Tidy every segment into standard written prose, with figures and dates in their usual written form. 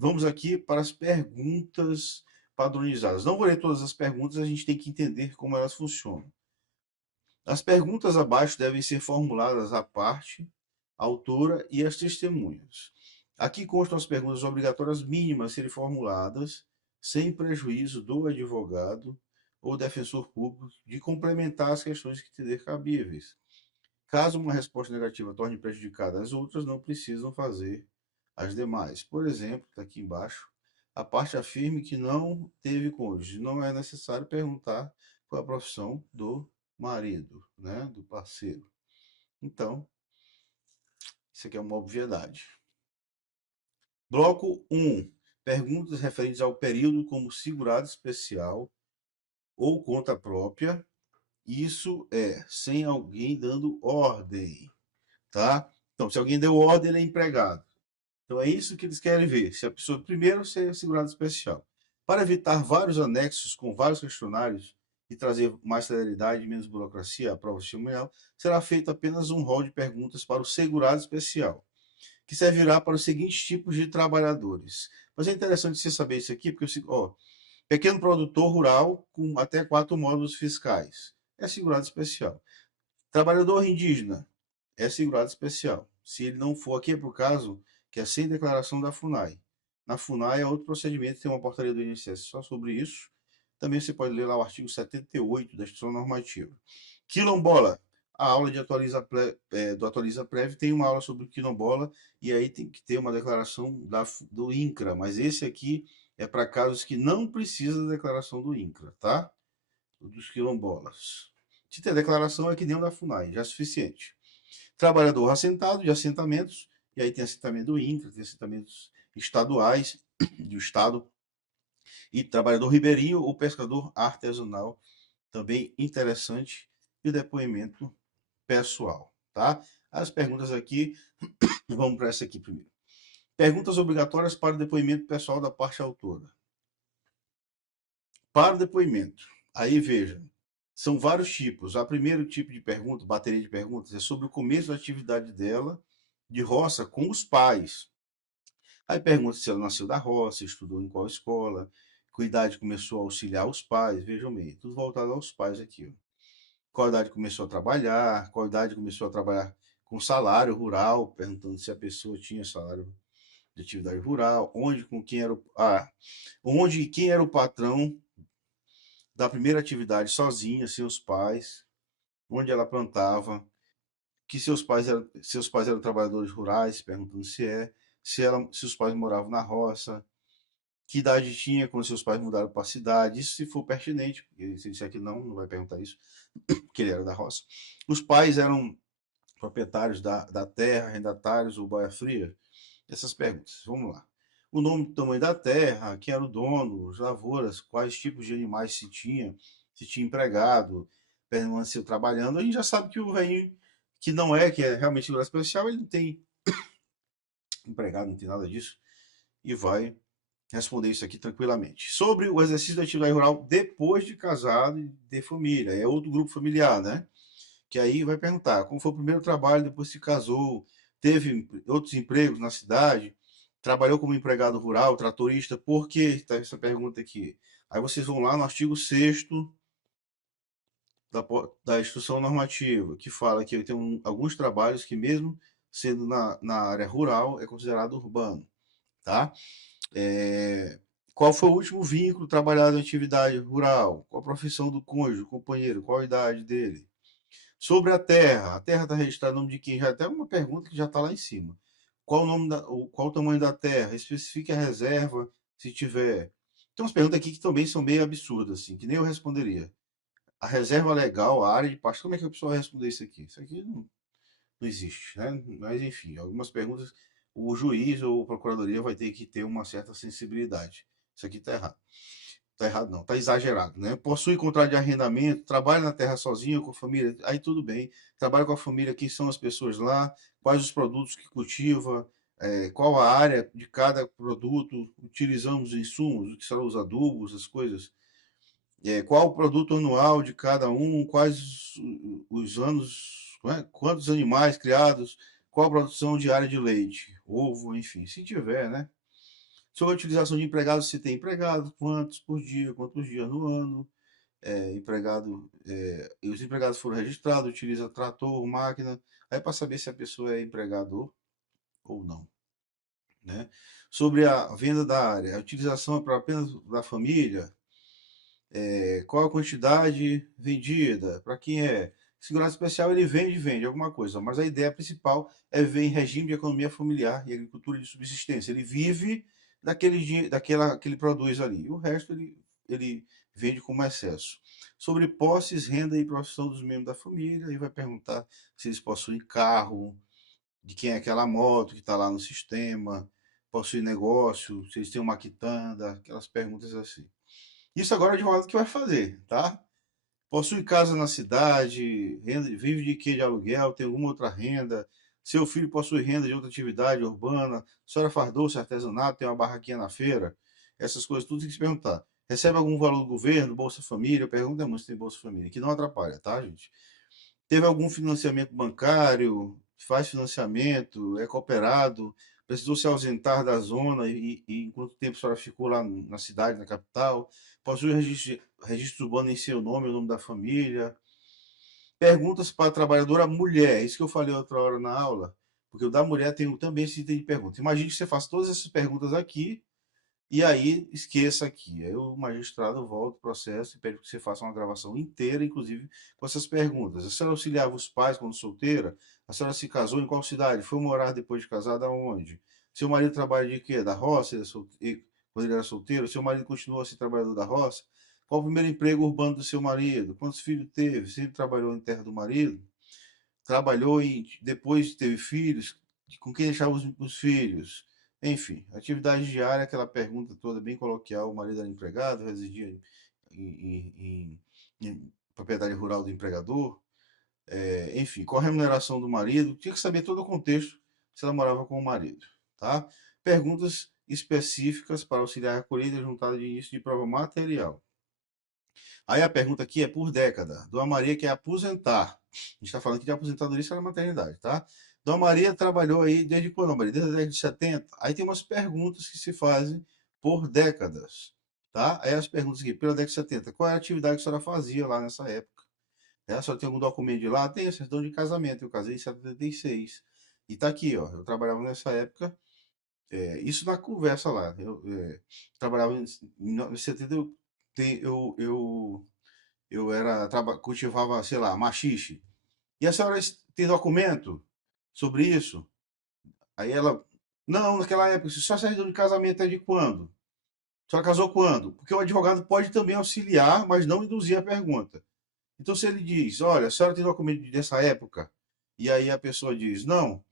Vamos aqui para as perguntas padronizadas. Não vou ler todas as perguntas, a gente tem que entender como elas funcionam. As perguntas abaixo devem ser formuladas à parte, a autora e as testemunhas. Aqui constam as perguntas obrigatórias mínimas a serem formuladas, sem prejuízo do advogado ou defensor público de complementar as questões que entender cabíveis. Caso uma resposta negativa torne prejudicada as outras, não precisam fazer as demais. Por exemplo, está aqui embaixo, a parte afirme que não teve cônjuge. Não é necessário perguntar qual a profissão do marido, né, do parceiro. Então, isso aqui é uma obviedade. Bloco 1. Perguntas referentes ao período como segurado especial ou conta própria. Isso é sem alguém dando ordem, tá? Então, se alguém deu ordem, ele é empregado. Então, é isso que eles querem ver. Se a pessoa, primeiro, ser segurado especial. Para evitar vários anexos com vários questionários e trazer mais celeridade e menos burocracia à prova testemunhal, será feito apenas um rol de perguntas para o segurado especial, que servirá para os seguintes tipos de trabalhadores. Mas é interessante você saber isso aqui, porque, ó, pequeno produtor rural com até 4 módulos fiscais é segurado especial. Trabalhador indígena é segurado especial. Se ele não for, aqui é por caso que é sem declaração da FUNAI. Na FUNAI é outro procedimento, tem uma portaria do INSS só sobre isso. Também você pode ler lá o artigo 78 da Instituição Normativa. Quilombola. A aula de do Atualiza Prévio tem uma aula sobre quilombola e aí tem que ter uma declaração do INCRA, mas esse aqui é para casos que não precisa da declaração do INCRA, tá? Dos quilombolas. Se tem declaração é que nem o da FUNAI, já é suficiente. Trabalhador assentado de assentamentos, e aí tem assentamento do INCRA, tem assentamentos estaduais do Estado, e trabalhador ribeirinho ou pescador artesanal, também interessante, e o depoimento pessoal, tá? As perguntas aqui, vamos para essa aqui primeiro. Perguntas obrigatórias para o depoimento pessoal da parte autora. Para o depoimento, aí veja, são vários tipos. O primeiro tipo de pergunta, bateria de perguntas, é sobre o começo da atividade dela de roça com os pais. Aí pergunta se ela nasceu da roça, estudou em qual escola, com idade começou a auxiliar os pais, vejam bem, tudo voltado aos pais aqui. Ó. Qual idade começou a trabalhar, qual idade começou a trabalhar com salário rural, perguntando se a pessoa tinha salário de atividade rural, onde, com quem era onde e quem era o patrão da primeira atividade sozinha, seus pais, onde ela plantava, que seus pais eram trabalhadores rurais, perguntando se os pais moravam na roça, que idade tinha quando seus pais mudaram para a cidade, isso se for pertinente, porque se disser que não, não vai perguntar isso, porque ele era da roça. Os pais eram proprietários da terra, arrendatários ou boia fria? Essas perguntas, vamos lá. O nome do tamanho da terra, quem era o dono, as lavouras, quais tipos de animais se tinha empregado, permaneceu trabalhando. A gente já sabe que o velhinho, que é realmente figura especial, ele não tem empregado, não tem nada disso, e vai responder isso aqui tranquilamente. Sobre o exercício da atividade rural depois de casado e de família, é outro grupo familiar, né? Que aí vai perguntar como foi o primeiro trabalho depois que se casou, teve outros empregos na cidade, trabalhou como empregado rural, tratorista, por que está essa pergunta aqui? Aí vocês vão lá no artigo 6º da, da Instrução Normativa, que fala que tem alguns trabalhos que mesmo sendo na área rural é considerado urbano, tá? É, qual foi o último vínculo trabalhado em atividade rural? Qual a profissão do cônjuge, companheiro? Qual a idade dele? Sobre a terra está registrada no nome de quem? Já é até uma pergunta que já está lá em cima. Qual o nome qual o tamanho da terra? Especifique a reserva, se tiver. Tem umas perguntas aqui que também são meio absurdas, assim, que nem eu responderia. A reserva legal, a área de pasto, como é que a pessoa vai responder isso aqui? Isso aqui não existe, né? Mas enfim, algumas perguntas o juiz ou a procuradoria vai ter que ter uma certa sensibilidade. Isso aqui está errado. Está errado não, está exagerado, né? Possui contrato de arrendamento, trabalha na terra sozinho com a família, aí tudo bem. Trabalha com a família, quem são as pessoas lá, quais os produtos que cultiva, qual a área de cada produto, utilizamos insumos, o que são os adubos, as coisas. Qual o produto anual de cada um, quais os anos, quantos animais criados, qual a produção diária de leite, ovo, enfim, se tiver, né? Sobre a utilização de empregados, se tem empregado, quantos por dia, quantos dias no ano, e os empregados foram registrados, utiliza trator, máquina, aí para saber se a pessoa é empregador ou não, né? Sobre a venda da área, a utilização é para apenas da família, qual a quantidade vendida, para quem é. Segurança especial ele vende alguma coisa, mas a ideia principal é viver em regime de economia familiar e agricultura de subsistência. Ele vive daquela que ele produz ali. O resto ele vende como excesso. Sobre posses, renda e profissão dos membros da família, aí vai perguntar se eles possuem carro, de quem é aquela moto que está lá no sistema, possuem negócio, se eles têm uma quitanda, aquelas perguntas assim. Isso agora é o advogado que vai fazer, tá? Possui casa na cidade, vive de quê? De aluguel, tem alguma outra renda, seu filho possui renda de outra atividade urbana, a senhora faz doce, artesanato, tem uma barraquinha na feira, essas coisas tudo tem que se perguntar. Recebe algum valor do governo, Bolsa Família? Pergunta muito se tem Bolsa Família, que não atrapalha, tá, gente? Teve algum financiamento bancário, faz financiamento, é cooperado, precisou se ausentar da zona e em quanto tempo a senhora ficou lá na cidade, na capital, possui registro urbano em seu nome, o nome da família. Perguntas para a trabalhadora mulher, isso que eu falei outra hora na aula, porque o da mulher tem também esse item de pergunta. Imagine que você faz todas essas perguntas aqui, e aí esqueça aqui. Aí o magistrado volta o processo e pede que você faça uma gravação inteira, inclusive com essas perguntas. A senhora auxiliava os pais quando solteira? A senhora se casou em qual cidade? Foi morar depois de casada aonde? Seu marido trabalha de quê? Da roça? Quando ele era solteiro? Seu marido continuou a ser trabalhador da roça? Qual o primeiro emprego urbano do seu marido? Quantos filhos teve? Sempre trabalhou em terra do marido? Trabalhou e depois teve filhos? Com quem deixava os filhos? Enfim, atividade diária, aquela pergunta toda bem coloquial. O marido era empregado, residia em propriedade rural do empregador. Enfim, qual a remuneração do marido? Tinha que saber todo o contexto se ela morava com o marido. Tá? Perguntas específicas para auxiliar a colheita e juntada de início de prova material. Aí a pergunta aqui é por década. Dona Maria quer aposentar. A gente está falando aqui de aposentadoria na maternidade, tá? Dona Maria trabalhou aí desde quando, Maria? Desde a década de 70. Aí tem umas perguntas que se fazem por décadas, tá? Aí as perguntas aqui, pela década de 70, qual é a atividade que a senhora fazia lá nessa época? A senhora tem algum documento de lá? Tem a certidão de casamento, eu casei em 76. E tá aqui, ó, eu trabalhava nessa época, isso na conversa lá. Eu trabalhava em 70, eu cultivava, sei lá, machixe. E a senhora tem documento sobre isso? Aí ela, não, naquela época, se só certidão de casamento é de quando? A senhora casou quando? Porque o advogado pode também auxiliar, mas não induzir a pergunta. Então, se ele diz, olha, a senhora tem documento dessa época? E aí a pessoa diz, não,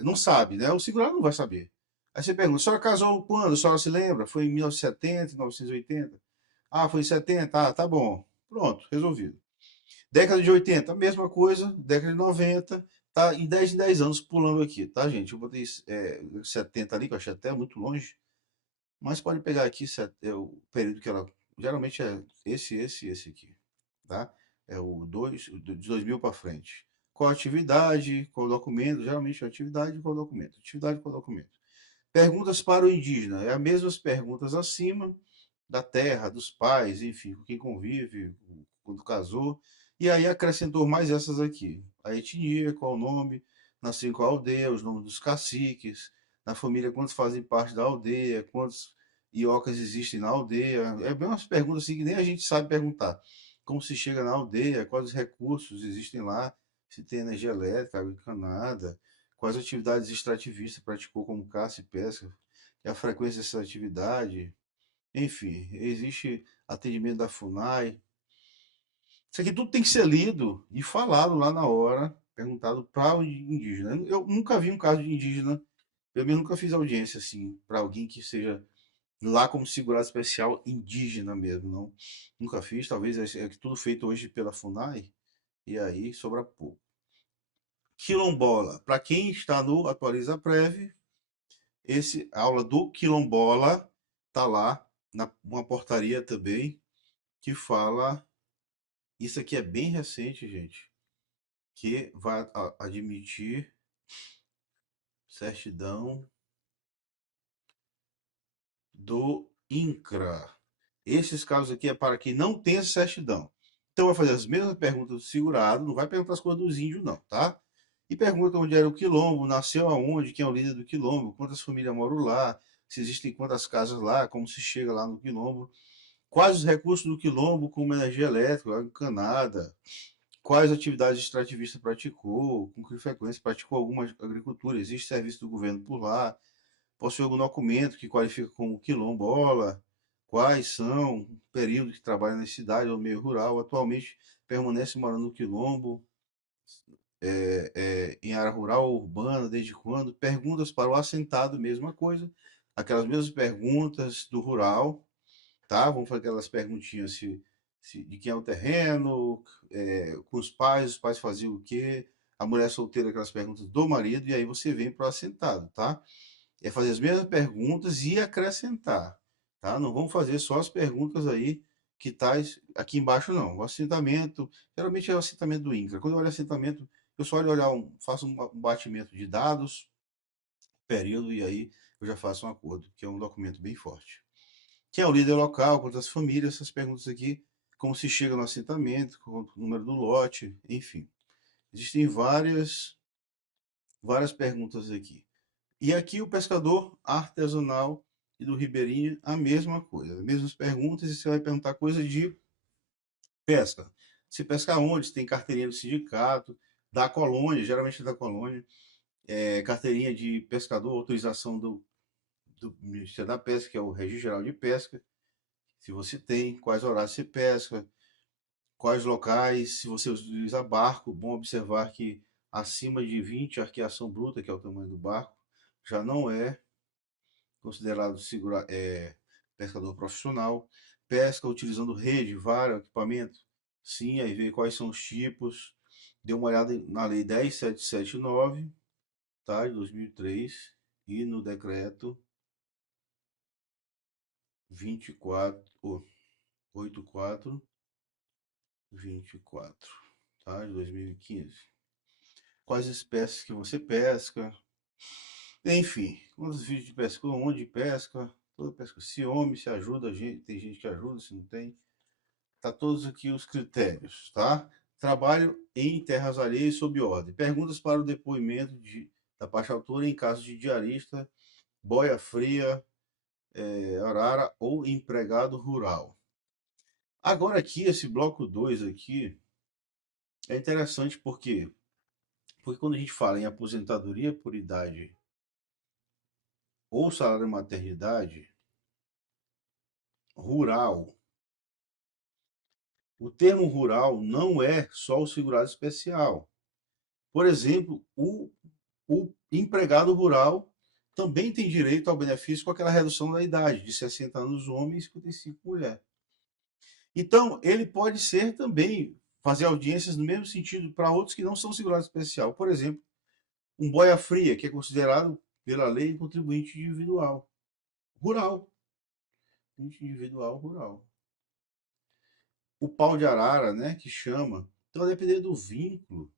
não sabe, né? O segurado não vai saber. Aí você pergunta, a senhora casou quando? A senhora se lembra? Foi em 1970, 1980? Ah, foi em 70? Ah, tá bom. Pronto, resolvido. Década de 80, a mesma coisa. Década de 90, tá em 10 anos pulando aqui, tá, gente? Eu botei 70 ali, que eu achei até muito longe. Mas pode pegar aqui o período que ela. Geralmente é esse aqui, tá? É o 2, de 2000 para frente. Qual atividade, qual documento? Geralmente é atividade, qual documento? Atividade, qual documento? Perguntas para o indígena. É as mesmas perguntas acima, da terra, dos pais, enfim, com quem convive, quando casou. E aí acrescentou mais essas aqui. A etnia, qual o nome, nasceu em qual aldeia, os nomes dos caciques, na família quantos fazem parte da aldeia, quantos iocas existem na aldeia. É bem umas perguntas assim que nem a gente sabe perguntar. Como se chega na aldeia, quais recursos existem lá, se tem energia elétrica, água encanada, quais atividades extrativistas praticou como caça e pesca, e a frequência dessa atividade, enfim, existe atendimento da FUNAI. Isso aqui tudo tem que ser lido e falado lá na hora, perguntado para o indígena. Eu nunca vi um caso de indígena, eu mesmo nunca fiz audiência assim, para alguém que seja lá como segurado especial indígena mesmo, não. Nunca fiz, talvez tudo feito hoje pela FUNAI, e aí sobra pouco. Quilombola, para quem está no Atualiza Prev, esse aula do quilombola tá lá uma portaria também que fala, isso aqui é bem recente, gente, que vai admitir certidão do INCRA. Esses casos aqui é para quem não tem essa certidão. Então vai fazer as mesmas perguntas do segurado, não vai perguntar as coisas dos índios não, tá? E pergunta onde era o quilombo, nasceu aonde, quem é o líder do quilombo, quantas famílias moram lá, se existem quantas casas lá, como se chega lá no quilombo, quais os recursos do quilombo, como energia elétrica, água encanada, quais atividades extrativistas praticou, com que frequência praticou alguma agricultura, existe serviço do governo por lá, possui algum documento que qualifica como quilombola, quais são, o período que trabalha na cidade ou meio rural, atualmente permanece morando no quilombo, em área rural ou urbana, desde quando, perguntas para o assentado, mesma coisa, aquelas mesmas perguntas do rural, tá? Vamos fazer aquelas perguntinhas de quem é o terreno, com os pais faziam o quê, a mulher solteira, aquelas perguntas do marido, e aí você vem para o assentado, tá? É fazer as mesmas perguntas e acrescentar, tá? Não vamos fazer só as perguntas aí que tais aqui embaixo, não. O assentamento, geralmente é o assentamento do INCRA. Quando eu olho assentamento, eu só olho olhar faço um batimento de dados, período, e aí eu já faço um acordo, que é um documento bem forte. Quem é o líder local, quantas famílias, essas perguntas aqui, como se chega no assentamento, qual o número do lote, enfim. Existem várias perguntas aqui. E aqui o pescador artesanal e do ribeirinho, a mesma coisa, as mesmas perguntas, e você vai perguntar coisa de pesca. Se pesca onde? Se tem carteirinha do sindicato, da colônia, geralmente é da colônia, carteirinha de pescador, autorização do Ministério da Pesca, que é o Registro Geral de Pesca, se você tem, quais horários você pesca, quais locais, se você utiliza barco, bom observar que acima de 20 arqueação bruta, que é o tamanho do barco, já não é considerado pescador profissional. Pesca utilizando rede, vara, equipamento. Sim, aí vê quais são os tipos. Dê uma olhada na lei 10779, tá, de 2003, e no decreto 24, 8424, tá, de 2015. Quais espécies que você pesca, enfim, quantos vídeos de pesca, onde pesca, toda pesca, se homem, se ajuda a gente, tem gente que ajuda, se não tem, tá todos aqui os critérios, tá? Trabalho em terras alheias sob ordem. Perguntas para o depoimento da parte autora em caso de diarista, boia fria, arara ou empregado rural. Agora aqui, esse bloco 2 aqui, é interessante porque quando a gente fala em aposentadoria por idade ou salário maternidade rural, o termo rural não é só o segurado especial. Por exemplo, o empregado rural também tem direito ao benefício com aquela redução da idade, de 60 anos homem e 55 mulher. Então, ele pode ser também, fazer audiências no mesmo sentido para outros que não são segurados especial. Por exemplo, um boia fria, que é considerado pela lei contribuinte individual. Rural. Individual rural. O pau de arara, né, que chama. Então, a depender do vínculo,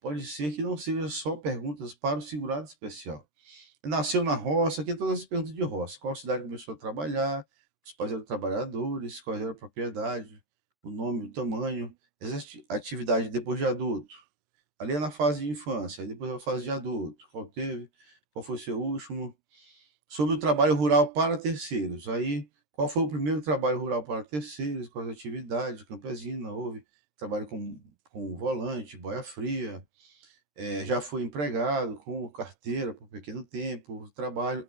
pode ser que não seja só perguntas para o segurado especial. Nasceu na roça, aqui é todas as perguntas de roça. Qual cidade começou a trabalhar, os pais eram trabalhadores, qual era a propriedade, o nome, o tamanho, existe atividade depois de adulto. Ali é na fase de infância, aí depois é a fase de adulto. Qual teve, qual foi o seu último. Sobre o trabalho rural para terceiros. Aí, qual foi o primeiro trabalho rural para terceiros, quais atividades, campesina, houve trabalho com volante, boia fria, já foi empregado com carteira por pequeno tempo, trabalho.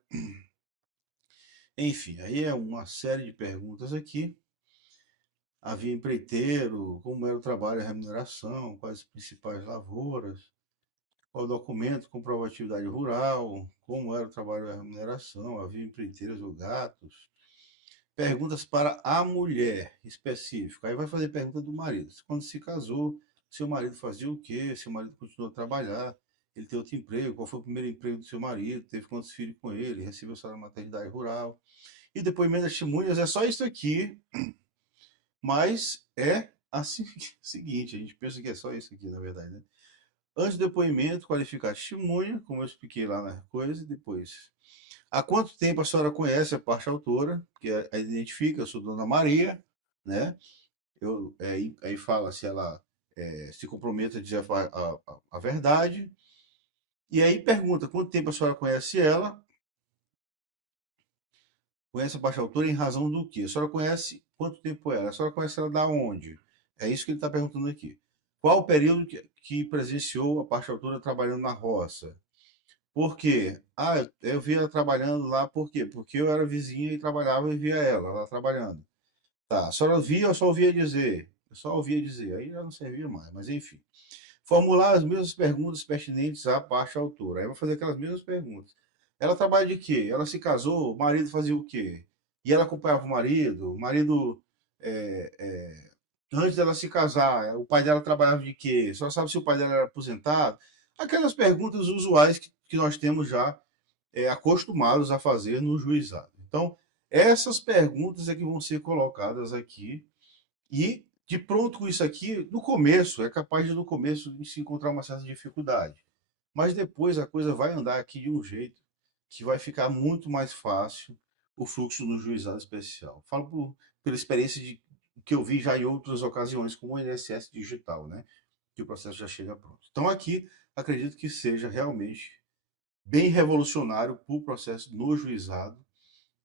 Enfim, aí é uma série de perguntas aqui. Havia empreiteiro, como era o trabalho e a remuneração, quais as principais lavouras, qual documento comprova atividade rural, como era o trabalho e a remuneração, havia empreiteiros ou gatos. Perguntas para a mulher, específico. Aí vai fazer pergunta do marido. Quando se casou, seu marido fazia o quê? Seu marido continuou a trabalhar? Ele tem outro emprego? Qual foi o primeiro emprego do seu marido? Teve quantos filhos com ele? Recebeu salário de maternidade rural? E depoimento das testemunhas é só isso aqui, mas é assim, seguinte, a gente pensa que é só isso aqui, na verdade, né? Antes do depoimento, qualificar a testemunha, como eu expliquei lá na coisa, e depois Há quanto tempo a senhora conhece a parte autora? Que a identifica, eu sou Dona Maria, né? Aí fala se ela se compromete a dizer a verdade. E aí pergunta quanto tempo a senhora conhece ela? Conhece a baixa altura em razão do quê? A senhora conhece quanto tempo ela? A senhora conhece ela da onde? É isso que ele está perguntando aqui. Qual o período que presenciou a baixa altura trabalhando na roça? Por quê? Ah, eu via ela trabalhando lá, por quê? Porque eu era vizinha e trabalhava e via ela lá trabalhando. Tá, a senhora via ou só ouvia dizer? Eu só ouvia dizer, aí já não servia mais, mas enfim. Formular as mesmas perguntas pertinentes à baixa altura. Aí eu vou fazer aquelas mesmas perguntas. Ela trabalha de quê? Ela se casou? O marido fazia o quê? E ela acompanhava o marido? O marido, é, é, antes dela se casar, o pai dela trabalhava de quê? Só sabe se o pai dela era aposentado? Aquelas perguntas usuais que nós temos já acostumados a fazer no juizado. Então, essas perguntas é que vão ser colocadas aqui e, de pronto com isso aqui, no começo, é capaz de no começo se encontrar uma certa dificuldade. Mas depois a coisa vai andar aqui de um jeito que vai ficar muito mais fácil o fluxo no juizado especial. Falo pela experiência que eu vi já em outras ocasiões com o INSS digital, né? Que o processo já chega pronto. Então aqui acredito que seja realmente bem revolucionário para o processo no juizado,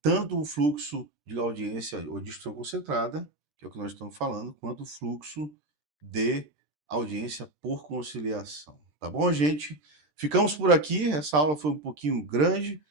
tanto o fluxo de audiência ou de instrução concentrada, que é o que nós estamos falando, quanto o fluxo de audiência por conciliação. Tá bom, gente? Ficamos por aqui. Essa aula foi um pouquinho grande,